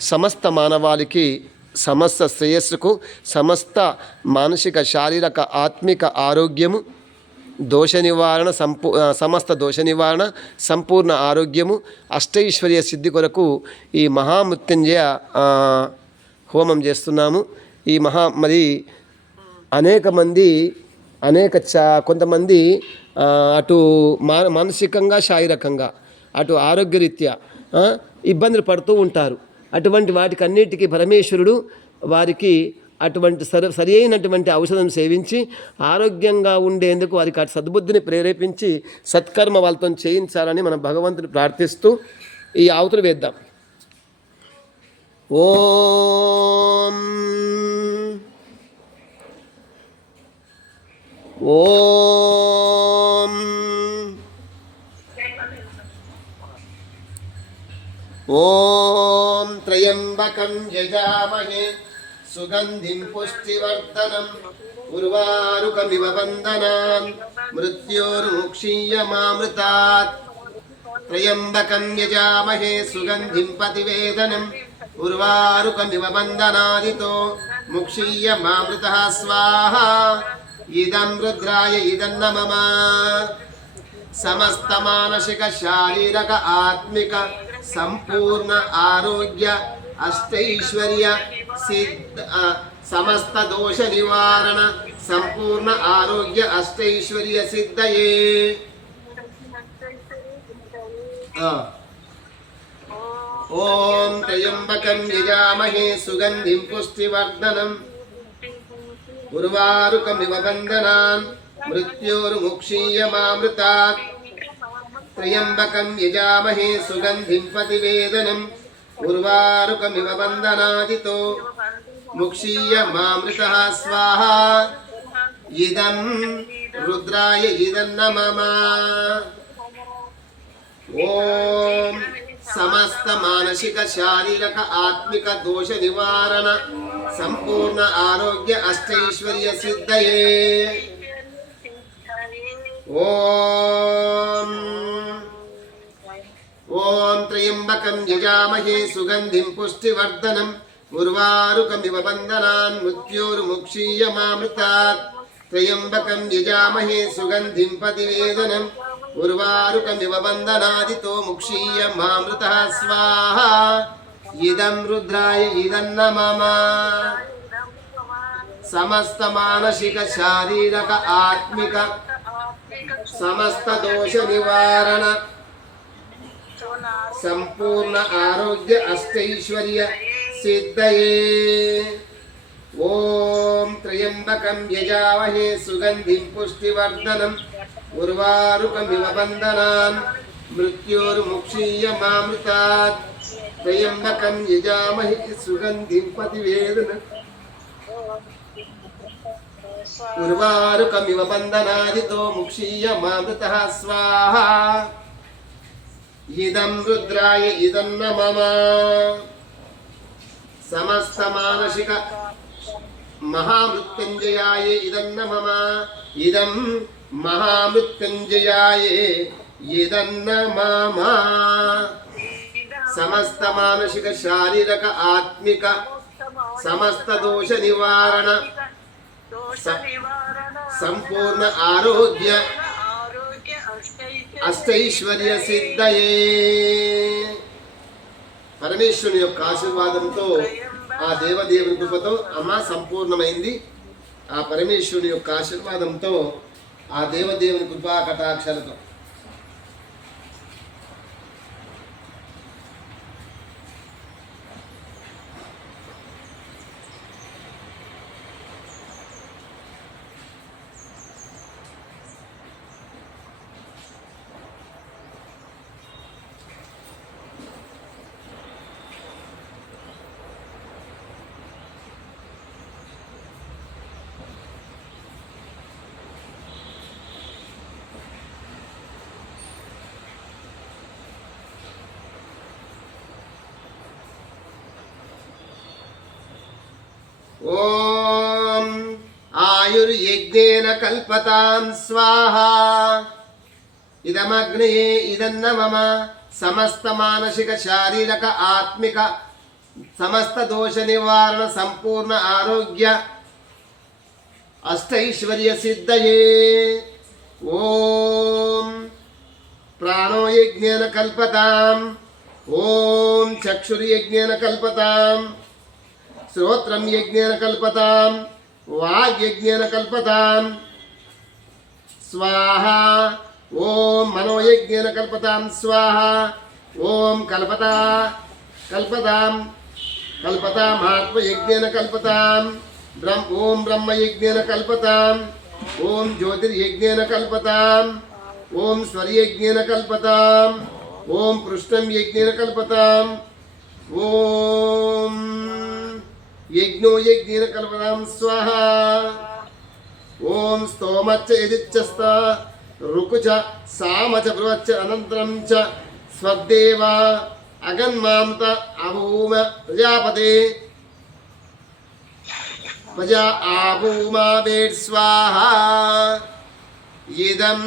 సమస్త మానవాళికి సమస్త శ్రేయస్సుకు సమస్త మానసిక శారీరక ఆత్మిక ఆరోగ్యము దోష నివారణ సంపూ సమస్త దోష నివారణ సంపూర్ణ ఆరోగ్యము అష్టైశ్వర్య సిద్ధి కొరకు ఈ మహామృత్యుంజయ హోమం చేస్తున్నాము. ఈ మహా మరి అనేక మంది అనేక చా కొంతమంది అటు మా మానసికంగా శారీరకంగా అటు ఆరోగ్యరీత్యా ఇబ్బందులు పడుతూ ఉంటారు. అటువంటి వాటికి అన్నిటికీ పరమేశ్వరుడు వారికి అటువంటి సరి సరి అయినటువంటి ఔషధం సేవించి ఆరోగ్యంగా ఉండేందుకు వారికి అటు సద్బుద్ధిని ప్రేరేపించి సత్కర్మ వాళ్ళతో చేయించాలని మనం భగవంతుని ప్రార్థిస్తూ ఈ ఆవుతులు వేద్దాం. ఓం. ఓం. ఓం త్రయంబకం యజామహే. సుగంధిం పుష్టివర్ధనం. ఉర్వారుకమివ వందనాన్ మృత్యోర్ముక్షీయమామృతాత్ త్రయంబకం యజామహే సుగంధిం పతివేదనం. ఉర్వారుకమివ వందనాదితో ముక్షీయమామృత స్వాహా. ఇదం రుద్రాయ ఇదన్న మమ సమస్త మానసిక శారీరక ఆత్మిక సంపూర్ణ ఆరోగ్య అష్టైశ్వర్య సిద్ధ ఆ, సమస్త దోష నివారణ సంపూర్ణ ఆరోగ్య అష్టైశ్వర్య సిద్ధయే. ఆ. ఓం త్రయంబకం యజామహే సుగంధిం పుష్టివర్ధనం. ఉర్వారుకమివ వందనాన్ మృత్యోర్ముక్షీయమామృతాత్ త్రయంబకం యజామహే సుగంధిం పతివేదనం. ఉర్వారుకమివ వందనాదితో ముక్షీయమామృత స్వాహా. ఇదం రుద్రాయ ఇదన్న మమ ఓం సమస్త మానసిక శారీరక ఓం త్రయంబకం యజామహే సుగంధిం పుష్టివర్ధనం. ఉర్వారుకమివ వందనాన్ మృత్యోర్ముక్షీయమామృతాత్. త్రయంబకం యజామహే సుగంధిం పతివేదనం. ఉర్వారుకమివ వందనాదితో ముక్షీయమామృత స్వాహ. ఇదం రుద్రాయ ఇదన్న మమ సమస్త మానసిక శారీరక ఆత్మిక సమస్త దోష నివారణ. సంపూర్ణ ఆరోగ్య అష్టైశ్వర్య సిద్ధయే. ఓం త్రయంబకం యజావహే సుగంధిం పుష్టివర్ధనం. ఉర్వారుకమివ బంధనాన్ మృత్యోర్ముక్షీయ మామృతాత్ త్రయంబకం యజామహే సుగంధిం పతివేదన. ఉర్వారుకమివ బంధనాదితో ముక్షీయ మామృత స్వాహా. ఇదం రుద్రాయ ఇదన్న మమ సమస్త మానసిక మహామృత్యుంజయాయ ఇదన్న మమ ఇదం మహామృత్యుంజయాయ ఇదన్న మమ సమస్త మానసిక శారీరక ఆత్మిక సమస్త దోష నివారణ సంపూర్ణ ఆరోగ్య అష్టైశ్వర్య సిద్ధయే. పరమేశ్వరుని యొక్క ఆశీర్వాదంతో ఆ దేవదేవుని కృపతో అమ్మ సంపూర్ణమైంది. ఆ పరమేశ్వరుని యొక్క ఆశీర్వాదంతో ఆ దేవదేవుని కృపా కటాక్షలతో ఓం ఆయుర్యజ్ఞేన కల్పతాం స్వాహా. ఇదమగ్నయే ఇదన్న మమ సమస్త మానసిక శారీరక ఆత్మిక సమస్త దోష నివారణ సంపూర్ణ ఆరోగ్య అష్టైశ్వర్య సిద్ధయే. ఓం ప్రాణోయజ్ఞేన కల్పతాం. ఓం చక్షుర్యజ్ఞేన కల్పతాం. శ్రోత్రం యజ్ఞేన కల్పతాం వాగ్యజ్ఞేన కల్పతాం. స్వాహ ఓం మనోయజ్ఞేన కల్పతాం స్వాహ ఓం కల్పతా కల్పతాం. కల్పతాం ఆత్మయజ్ఞేన కల్పతాం బ్రహ్మ ఓం బ్రహ్మయజ్ఞేన కల్పతాం ఓం జ్యోతిర్యజ్ఞేన కల్పతాం ఓం స్వర్యజ్ఞేన కల్పతాం ఓం పృష్ఠం యజ్ఞేన కల్పతాం. ఓం యజ్ఞో యజ్ఞేన కల్పతాం స్వాహ. ఓం స్తోమచ్చ యదిచ్చస్త రుకుచ సామచ బ్రువచ్చ అనంతరం చ స్వద్దేవ అగన్మాంత అభూమ ప్రజాపతే. ప్రజా ఆభూమా వేట్ స్వాహ. ఇదం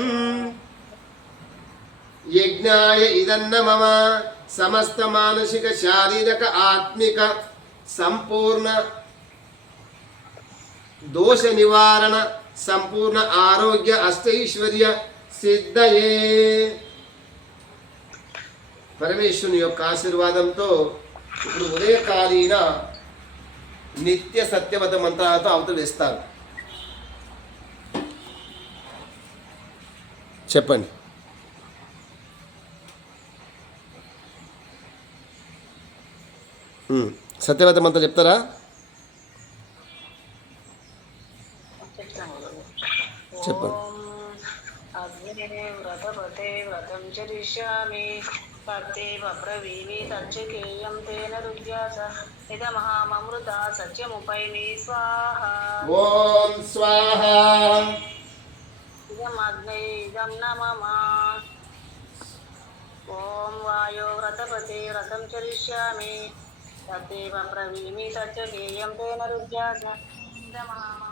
యజ్ఞాయ ఇదన్న మమ సమస్త మానసిక శారీరక ఆత్మిక సంపూర్ణ దోష నివారణ సంపూర్ణ ఆరోగ్య అష్టైశ్వర్య సిద్ధయే. పరమేశ్వరుని యొక్క ఆశీర్వాదంతో ఇప్పుడు ఉదయకాలీన నిత్య సత్యవత మంత్రాలతో అవతలు వేస్తారు. చెప్పండి. ఉమ్, సత్యవత మంత్రం చెప్తారా? చెప్పండి. అగ్నే వ్రతపతే వ్రతం చరిష్యామి పత్తే బ్రవీమి తచ్చకేయం తేన రుజ్యాస ఇదమహామృత సత్యముపైమి స్వాహ ఓం స్వాహ. ఇదమగ్నే ఇదం నమమ. ఓం వాయో వ్రతపతే వ్రతం చరిష్యామి తత్తే బ్రవీమి తచ్చకేయం తేన రుజ్యాస ఇదమహామ